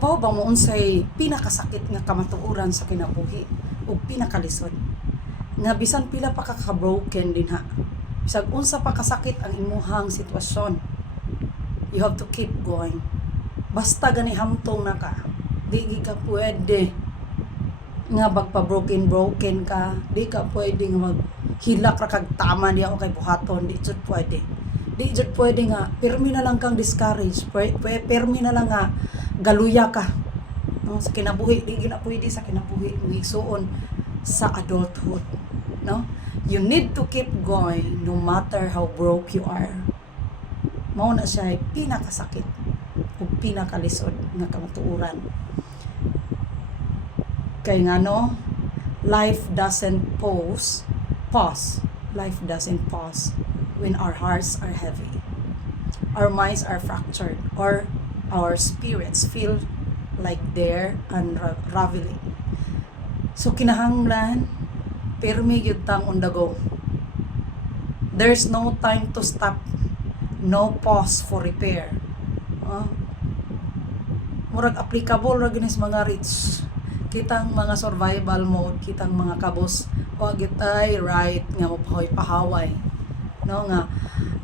Pao ba mo unsay pinakasakit nga kamatuoran sa kinabuhi ug pinakalisod nga bisan pila pa ka broken din ha, bisag unsa pa kasakit ang imuhang sitwasyon, you have to keep going. Basta gani hamtong na ka, di ka pwede nga broken ka, di ka pwede nga maghilak ra kag tama niya o kay buhaton, di jud pwede. Di jud pwede nga pirmi na lang kang discourage, pirmi na lang nga galuya ka, no, sa kinabuhi. Di gina pwede sa kinabuhi igsuon sa adulthood, no. You need to keep going no matter how broke you are. Mao na siya pinakasakit ug pinakalisod nga kamatuoran. Kay ngano, life doesn't pause. Life doesn't pause when our hearts are heavy, our minds are fractured, or our spirits feel like they're unraveling. So kinahanglan pirmi gyud tang on the go. There's no time to stop, no pause for repair. Murag applicable ra ginis mga rich, kitang mga survival mode, kitang mga kabos wa gyud ay right nga pahaway, no, nga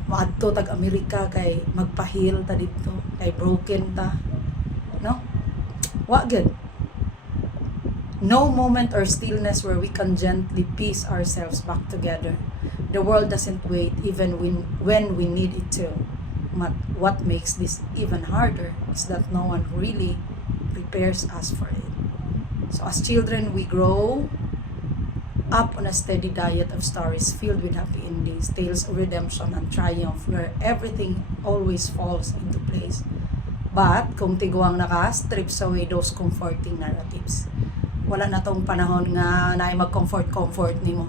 maadto tag Amerika kay magpahil ta dito kay broken ta, no, wa gyud. No moment or stillness where we can gently piece ourselves back together. The world doesn't wait even when we need it to. But what makes this even harder is that no one really prepares us for it. So as children, we grow up on a steady diet of stories filled with happy endings, tales of redemption and triumph, where everything always falls into place. But kung tiguang strips away those comforting narratives, wala na tong panahon nga naay mag-comfort nimo.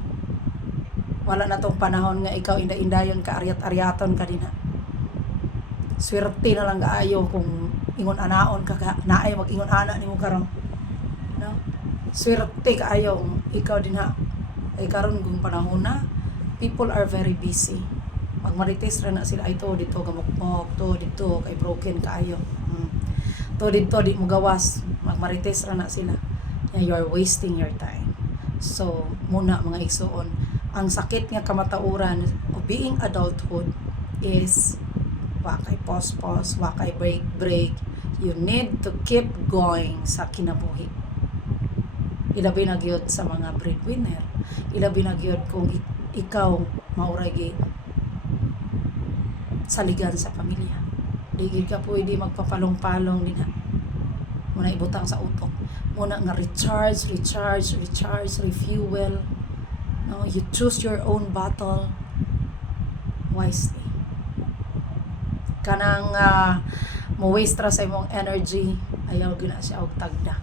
Wala na tong panahon nga ikaw inda-indayon ka, aryat-aryaton ka din ha. Swerte na lang kaayo kung ingon anaon ka, naay mag-ingon ana nimo karon, no? Swerte kaayo ikaw din ha. Ay karon kung panahon na, people are very busy. Magmarites ra na sila, ay to dito gamukmok, to dito kay broken kaayo. To dito di mo gawas, magmarites ra na sila. You are wasting your time. So muna mga igsuon, ang sakit nga kamatauran of being adulthood is wa kay pause, wa kay break. You need to keep going sa kinabuhi. Ilabi na gyud sa mga breadwinner, ilabi na gyud kung ikaw mauragi saligan sa pamilya. Di gyud ka pwede magpapalong-palong din ha. Muna ibutang sa utok, muna nga recharge, refuel, no, you choose your own battle wisely. Kanang mo waste ra sa imong energy, ayaw gyud na siya og tagda.